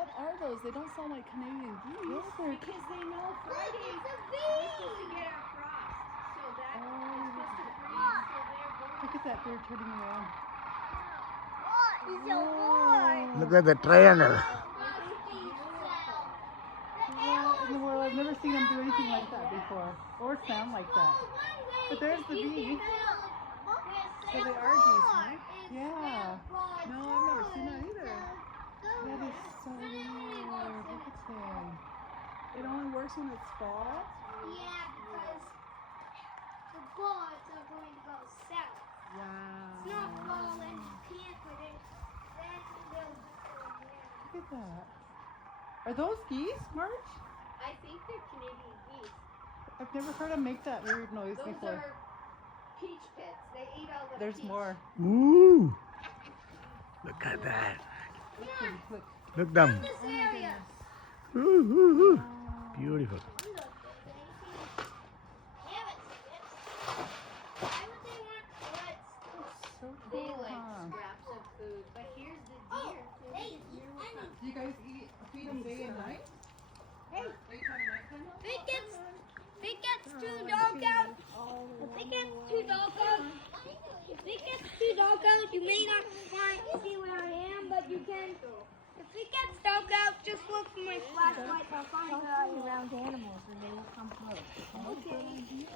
What are those? They don't sound like Canadian geese. Yes, because they know Friday we're supposed to get our frost. So that it's supposed to freeze. So they're going. Look at that bird turning around. It's a war. Look at the triangle. What in the world? I've never seen them do anything like that before. Or sound like that. But there's the bee. So they are geese, right? Yeah. No, I've never seen that either. That is so weird. Look at him. It only works when it's fall? Yeah, because the birds are going to go south. Wow. It's not fall and you can't predict. Then they'll go there. Look at that. Are those geese, Marge? I think they're Canadian geese. I've never heard them make that weird noise Those before. are peach pits. They eat all the There's peach. more. Ooh. Look at that. Look. Look them. This area. Ooh, ooh, ooh. Beautiful. Look, why would they want woods? So They cool, like huh? scraps of food. But here's the deer. Hey, Do you guys feed them day and night? Hey. Daytime and nighttime? If it gets too dark out, you may not see where I am, but you can. If it gets dark out, just look for my flashlight. I'll find around animals and they will come close. Okay.